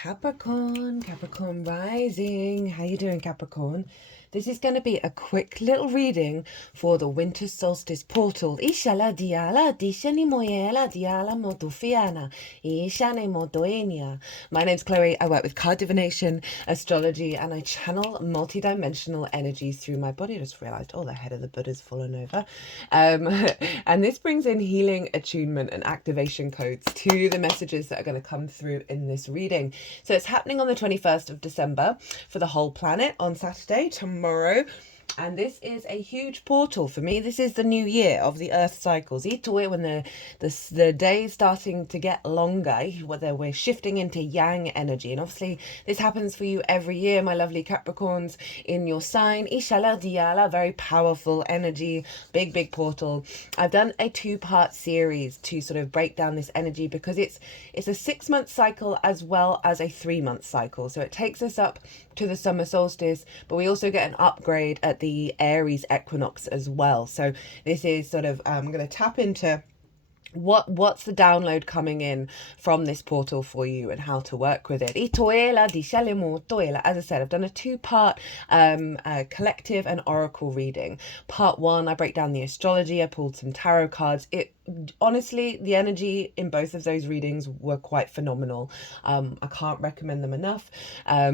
Capricorn rising. How you doing, Capricorn? This is going to be a quick little reading for the winter solstice portal. Ishala diala dishani moyela diala motufiana ishane motoenia. My name's Chloe. I work with card divination, astrology, and I channel multi-dimensional energies through my body. I just realized, the head of the Buddha's fallen over. And this brings in healing, attunement, and activation codes to the messages that are going to come through in this reading. So it's happening on the 21st of December for the whole planet on Saturday, tomorrow. And this is a huge portal for me. This is the new year of the earth cycles. When the day is starting to get longer, whether we're shifting into yang energy. And obviously this happens for you every year, my lovely Capricorns, in your sign. Ishala Diala, very powerful energy, big portal. I've done a 2-part series to sort of break down this energy because it's a 6-month cycle as well as a 3-month cycle. So it takes us up to the summer solstice, but we also get an upgrade at the Aries equinox as well. So this is sort of I'm going to tap into what's the download coming in from this portal for you and how to work with it. As I said, I've done a 2-part collective and oracle reading. Part 1, I break down the astrology. I pulled some tarot cards. Honestly, the energy in both of those readings were quite phenomenal. I can't recommend them enough.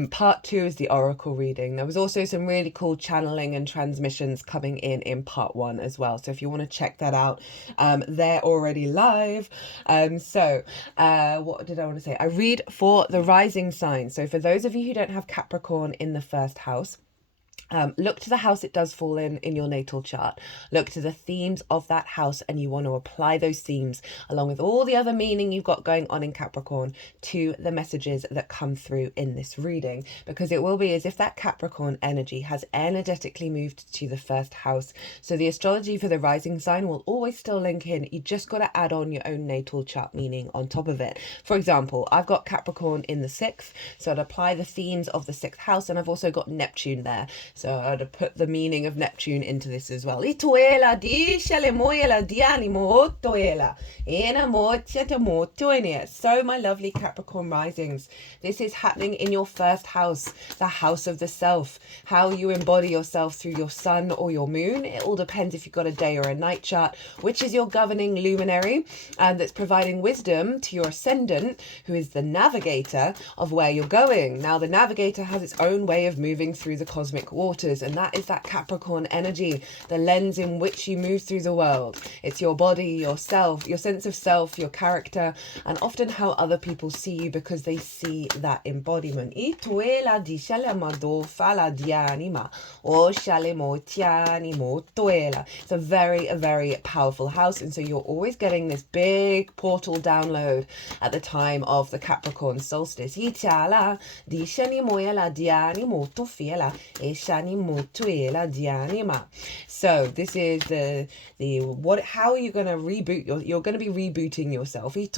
Part 2 is the oracle reading. There was also some really cool channeling and transmissions coming in part 1 as well. So if you want to check that out, they're already live. What did I want to say? I read for the rising sign. So for those of you who don't have Capricorn in the first house, look to the house it does fall in your natal chart. Look to the themes of that house, and you want to apply those themes along with all the other meaning you've got going on in Capricorn to the messages that come through in this reading, because it will be as if that Capricorn energy has energetically moved to the first house. So the astrology for the rising sign will always still link in. You just got to add on your own natal chart meaning on top of it. For example, I've got Capricorn in the 6th, so I'd apply the themes of the 6th house, and I've also got Neptune there. So I'd put the meaning of Neptune into this as well. So my lovely Capricorn risings, this is happening in your first house, the house of the self, how you embody yourself through your sun or your moon. It all depends if you've got a day or a night chart, which is your governing luminary, and that's providing wisdom to your ascendant, who is the navigator of where you're going. Now, the navigator has its own way of moving through the cosmic waters, and that is that Capricorn energy, the lens in which you move through the world. It's your body, yourself, your sense of self, your character, and often how other people see you because they see that embodiment. It's a very powerful house, and so you're always getting this big portal download at the time of the Capricorn solstice. So this is how are you going to reboot you're going to be rebooting yourself with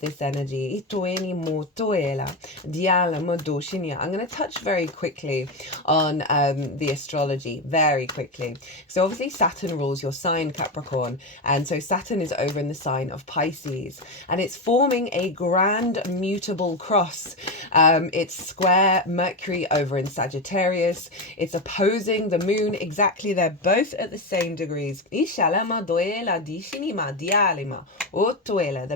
this energy. I'm going to touch very quickly on the astrology, very quickly. So obviously Saturn rules your sign, Capricorn, and so Saturn is over in the sign of Pisces, and it's forming a grand mutable cross. It's square Mercury over in Sagittarius. It's opposing the moon exactly. They're both at the same degrees. They're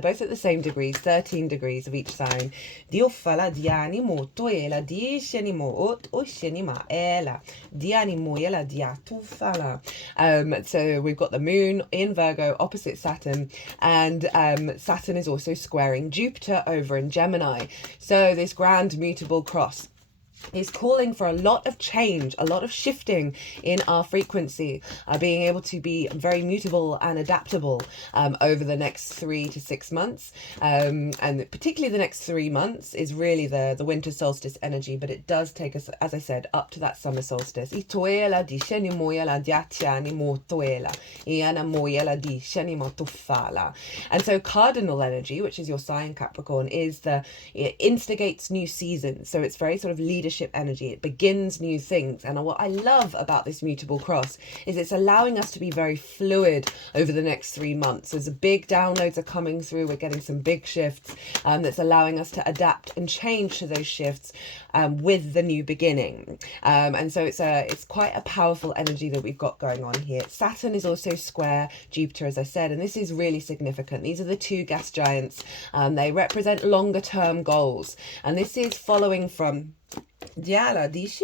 both at the same degrees, 13 degrees of each sign. So we've got the moon in Virgo opposite Saturn, and Saturn is also squaring Jupiter over in Gemini. So this grand mutable cross is calling for a lot of change, a lot of shifting in our frequency, being able to be very mutable and adaptable over the next 3 to 6 months. And particularly the next 3 months is really the winter solstice energy, but it does take us, as I said, up to that summer solstice. And so cardinal energy, which is your sign Capricorn, it instigates new seasons. So it's very sort of leadership leadership energy. It begins new things. And what I love about this mutable cross is it's allowing us to be very fluid over the next 3 months. As the big downloads are coming through, we're getting some big shifts that's allowing us to adapt and change to those shifts with the new beginning. And so it's quite a powerful energy that we've got going on here. Saturn is also square Jupiter, as I said, and this is really significant. These are the two gas giants. They represent longer term goals, and this is following from this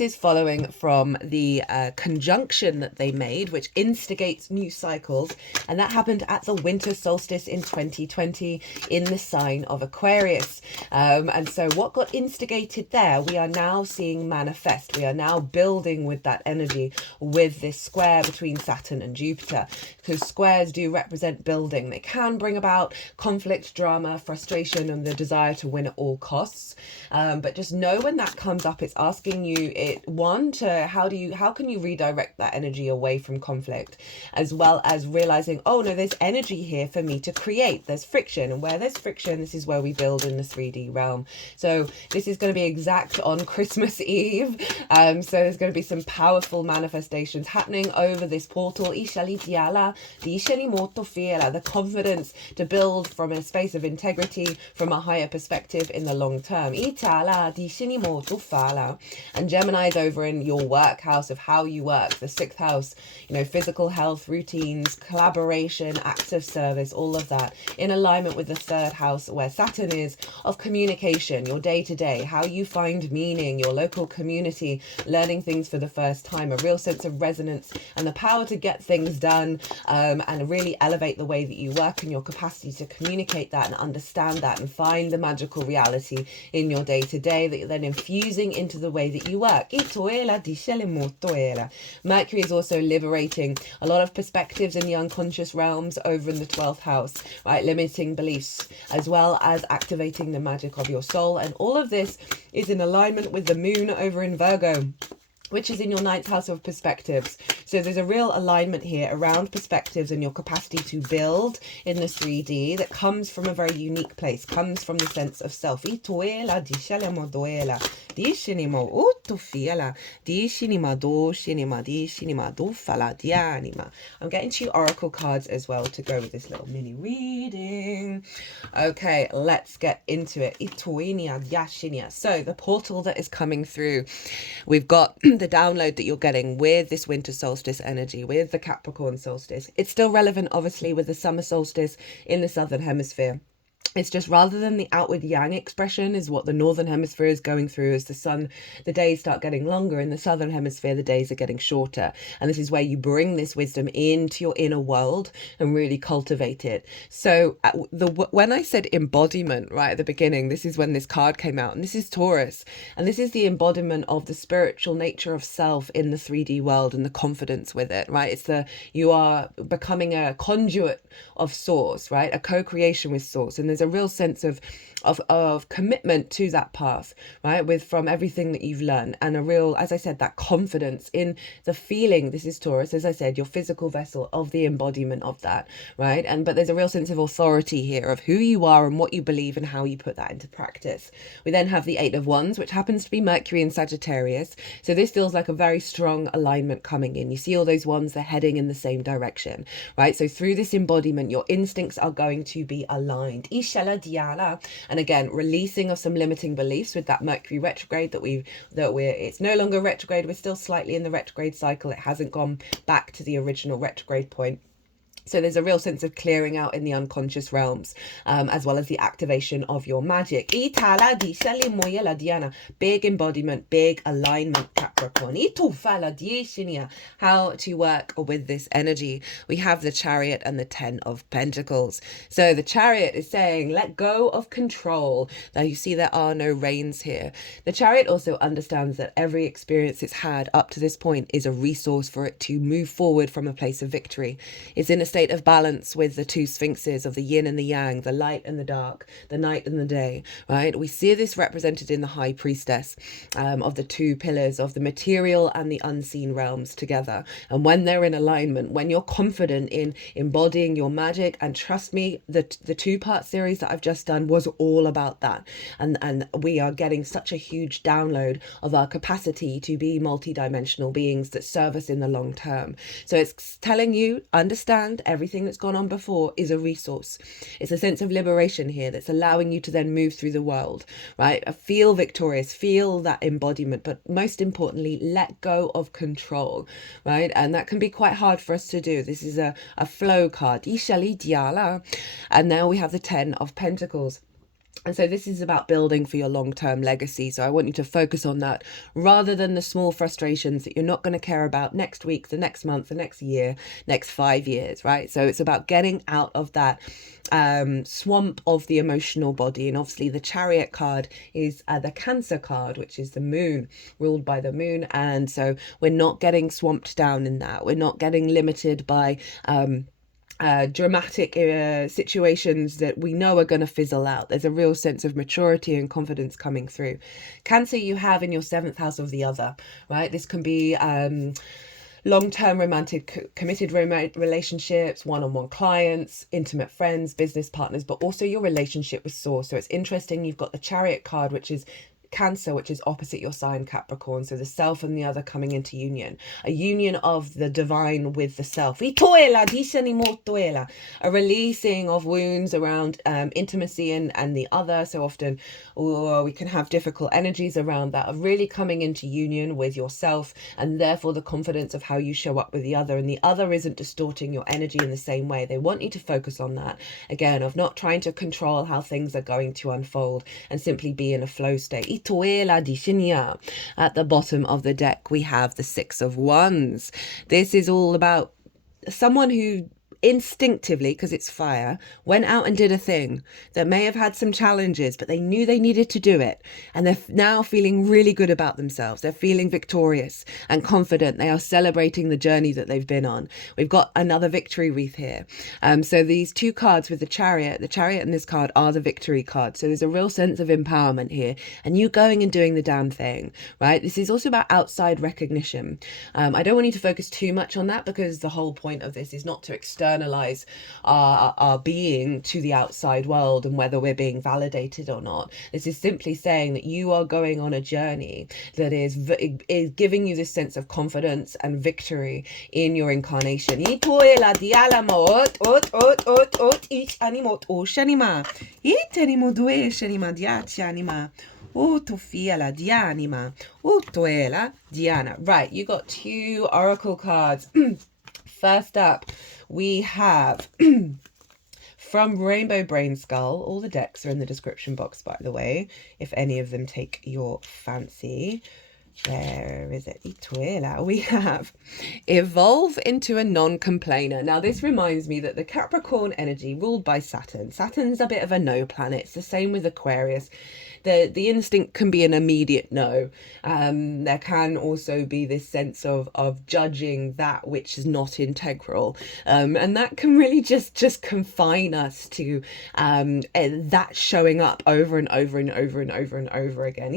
is following from the conjunction that they made, which instigates new cycles, and that happened at the winter solstice in 2020 in the sign of Aquarius. And so what got instigated there, we are now seeing manifest. We are now building with that energy, with this square between Saturn and Jupiter, because squares do represent building. They can bring about conflict, drama, frustration, and the desire to win at all costs. But just know when that comes up, it's asking you how can you redirect that energy away from conflict, as well as realizing, oh no, there's energy here for me to create. There's friction, and where there's friction, this is where we build in the 3D realm. So this is going to be exact on Christmas Eve. So there's going to be some powerful manifestations happening over this portal. The confidence to build from a space of integrity, from a higher perspective in the long term. And Gemini is over in your work house of how you work, the 6th house, physical health, routines, collaboration, acts of service, all of that, in alignment with the 3rd house where Saturn is, of communication, your day-to-day, how you find meaning, your local community, learning things for the first time, a real sense of resonance and the power to get things done, and really elevate the way that you work and your capacity to communicate that and understand that and find the magical reality in your day-to-day that you're then infusing into the way that you work. Mercury is also liberating a lot of perspectives in the unconscious realms over in the 12th house, right? Limiting beliefs, as well as activating the magic of your soul. And all of this is in alignment with the moon over in Virgo, which is in your 9th house of perspectives. So there's a real alignment here around perspectives and your capacity to build in the 3D that comes from a very unique place, comes from the sense of self. I'm getting 2 oracle cards as well to go with this little mini reading. Okay, let's get into it. So the portal that is coming through, we've got the download that you're getting with this winter solstice energy, with the Capricorn solstice. It's still relevant, obviously, with the summer solstice in the southern hemisphere. It's just, rather than the outward yang expression is what the northern hemisphere is going through, as the days start getting longer. In the southern hemisphere, the days are getting shorter. And this is where you bring this wisdom into your inner world and really cultivate it. So when I said embodiment right at the beginning, this is when this card came out, and this is Taurus. And this is the embodiment of the spiritual nature of self in the 3D world and the confidence with it, right? It's you are becoming a conduit of source, right? A co-creation with source. And there's a real sense of commitment to that path, right? From everything that you've learned, and a real, as I said, that confidence in the feeling. This is Taurus, as I said, your physical vessel of the embodiment of that, right? But there's a real sense of authority here of who you are and what you believe and how you put that into practice. We then have the 8 of Wands, which happens to be Mercury in Sagittarius. So this feels like a very strong alignment coming in. You see all those wands, they're heading in the same direction, right? So through this embodiment, your instincts are going to be aligned. And again, releasing of some limiting beliefs with that Mercury retrograde it's no longer retrograde. We're still slightly in the retrograde cycle. It hasn't gone back to the original retrograde point. So there's a real sense of clearing out in the unconscious realms, as well as the activation of your magic. Big embodiment, big alignment, Capricorn. How to work with this energy. We have the Chariot and the 10 of Pentacles. So the Chariot is saying, let go of control. Now you see there are no reins here. The Chariot also understands that every experience it's had up to this point is a resource for it to move forward from a place of victory. It's in a state state of balance with the two sphinxes of the yin and the yang, the light and the dark, the night and the day, right? We see this represented in the high priestess, of the two pillars of the material and the unseen realms together. And when they're in alignment, when you're confident in embodying your magic, and trust me, the two-part series that I've just done was all about that. And we are getting such a huge download of our capacity to be multidimensional beings that serve us in the long term. So it's telling you, understand everything that's gone on before is a resource. It's a sense of liberation here that's allowing you to then move through the world, right? Feel victorious, feel that embodiment, but most importantly, let go of control, right? And that can be quite hard for us to do. This is a flow card. And now we have the 10 of Pentacles. And so this is about building for your long-term legacy. So I want you to focus on that rather than the small frustrations that you're not going to care about next week, the next month, the next year, next 5 years, right? So it's about getting out of that swamp of the emotional body. And obviously the Chariot card is the Cancer card, which is the moon, ruled by the moon. And so we're not getting swamped down in that. We're not getting limited by dramatic situations that we know are going to fizzle out. There's a real sense of maturity and confidence coming through. Cancer, you have in your 7th house of the other, right? This can be long-term romantic committed relationships, one-on-one clients, intimate friends, business partners, but also your relationship with Source. So it's interesting, you've got the Chariot card, which is Cancer, which is opposite your sign Capricorn, so the self and the other coming into union, a union of the divine with the self, a releasing of wounds around intimacy and the other. So often we can have difficult energies around that, of really coming into union with yourself and therefore the confidence of how you show up with the other, and the other isn't distorting your energy in the same way. They want you to focus on that again, of not trying to control how things are going to unfold and simply be in a flow state. At the bottom of the deck, we have the 6 of Wands. This is all about someone who instinctively, because it's fire, went out and did a thing that may have had some challenges, but they knew they needed to do it. And they're now feeling really good about themselves. They're feeling victorious and confident. They are celebrating the journey that they've been on. We've got another victory wreath here. So these two cards with the chariot and this card are the victory cards. So there's a real sense of empowerment here and you going and doing the damn thing, right? This is also about outside recognition. I don't want you to focus too much on that, because the whole point of this is not to externalize our being to the outside world and whether we're being validated or not. This is simply saying that you are going on a journey that is giving you this sense of confidence and victory in your incarnation. Right, you got 2 oracle cards. First up, we have from Rainbow Brainskull. All the decks are in the description box, by the way, if any of them take your fancy. Where is it? We have evolve into a non-complainer. Now this reminds me that the Capricorn energy ruled by Saturn's a bit of a no planet. It's the same with Aquarius. The instinct can be an immediate no. There can also be this sense of judging that which is not integral, and that can really just confine us to that showing up over and over and over and over and over again.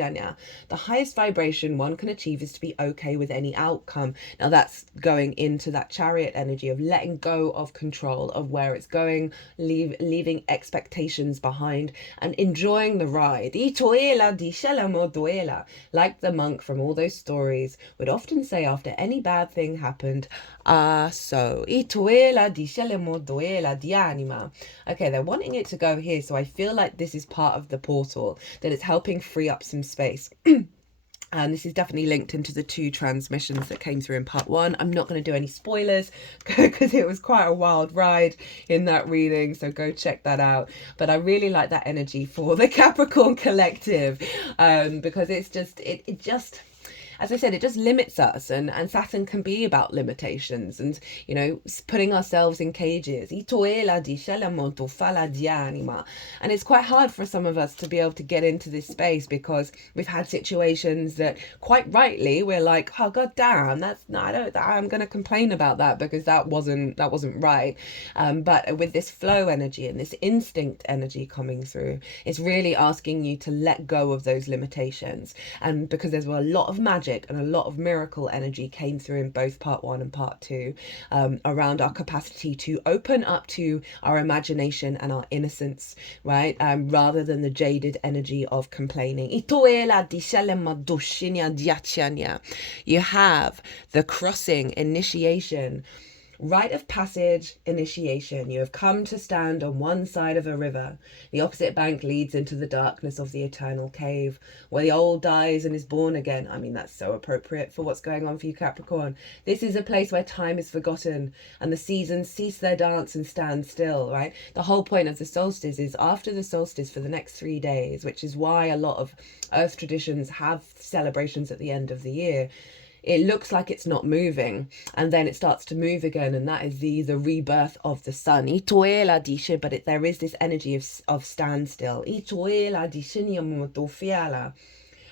The highest vibration one can achieve is to be okay with any outcome. Now that's going into that chariot energy of letting go of control of where it's going, leaving expectations behind and enjoying the ride. Like the monk from all those stories would often say after any bad thing happened, so. Okay, they're wanting it to go here, so I feel like this is part of the portal, that it's helping free up some space. And this is definitely linked into the 2 transmissions that came through in part 1. I'm not going to do any spoilers because it was quite a wild ride in that reading, so go check that out. But I really like that energy for the Capricorn collective, because it's just as I said, it just limits us, and Saturn can be about limitations and, you know, putting ourselves in cages. And it's quite hard for some of us to be able to get into this space because we've had situations that quite rightly we're like, oh god damn, that's no, I'm gonna complain about that because that wasn't right. But with this flow energy and this instinct energy coming through, it's really asking you to let go of those limitations. And because there's a lot of magic and a lot of miracle energy came through in both part 1 and part 2, around our capacity to open up to our imagination and our innocence, right? Rather than the jaded energy of complaining. You have the crossing, initiation, rite of passage, initiation. You have come to stand on one side of a river. The opposite bank leads into the darkness of the eternal cave, where the old dies and is born again. I mean, that's so appropriate for what's going on for you, Capricorn. This is a place where time is forgotten and the seasons cease their dance and stand still, right? The whole point of the solstice is after the solstice for the next 3 days, which is why a lot of Earth traditions have celebrations at the end of the year. It looks like it's not moving, and then it starts to move again, and that is the rebirth of the sun. But there is this energy of standstill,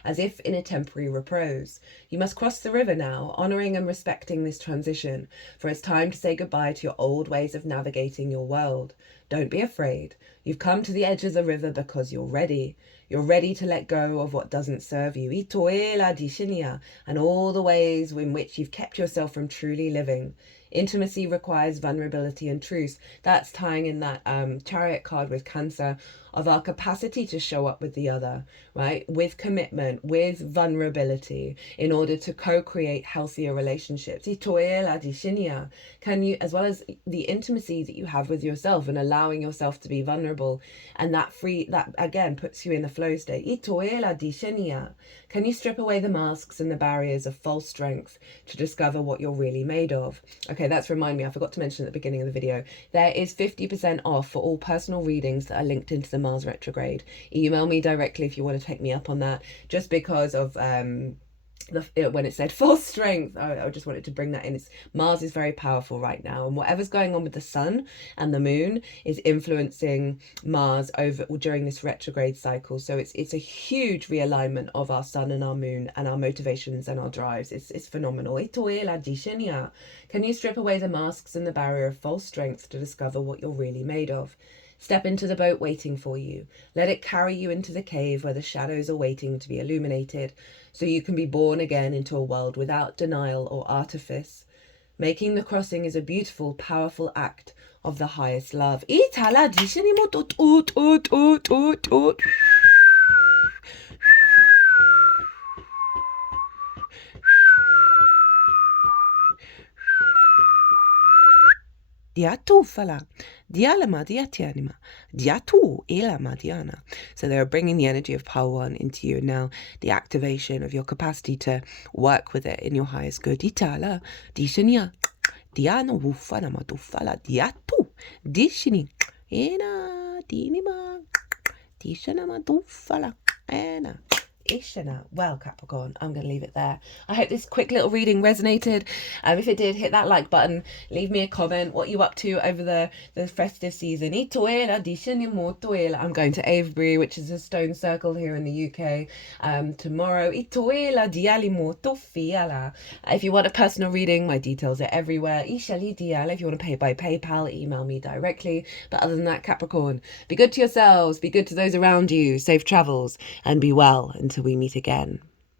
as if in a temporary repose. You must cross the river now, honouring and respecting this transition, for it's time to say goodbye to your old ways of navigating your world. Don't be afraid. You've come to the edge of the river because you're ready. You're ready to let go of what doesn't serve you. And all the ways in which you've kept yourself from truly living. Intimacy requires vulnerability and truth. That's tying in that chariot card with Cancer, of our capacity to show up with the other, right? With commitment, with vulnerability, in order to co-create healthier relationships. Can you, as well as the intimacy that you have with yourself and allowing yourself to be vulnerable, and that again puts you in the flow state. Can you strip away the masks and the barriers of false strength to discover what you're really made of? Okay, that's remind me, I forgot to mention at the beginning of the video, there is 50% off for all personal readings that are linked into the Mars retrograde. Email me directly if you want to take me up on that, just because of when it said full strength, I just wanted to bring that in. Mars is very powerful right now, and whatever's going on with the sun and the moon is influencing Mars during this retrograde cycle. So it's a huge realignment of our sun and our moon and our motivations and our drives. It's phenomenal. Can you strip away the masks and the barrier of false strength to discover what you're really made of? Step into the boat waiting for you. Let it carry you into the cave where the shadows are waiting to be illuminated, so you can be born again into a world without denial or artifice. Making the crossing is a beautiful, powerful act of the highest love. So they're bringing the energy of power one into you now, the activation of your capacity to work with it in your highest good. Well, Capricorn, I'm going to leave it there. I hope this quick little reading resonated. If it did, hit that like button. Leave me a comment. What you up to over the festive season? I'm going to Avebury, which is a stone circle here in the UK, tomorrow. If you want a personal reading, my details are everywhere. If you want to pay by PayPal, email me directly. But other than that, Capricorn, be good to yourselves, be good to those around you, safe travels, and be well until we meet again.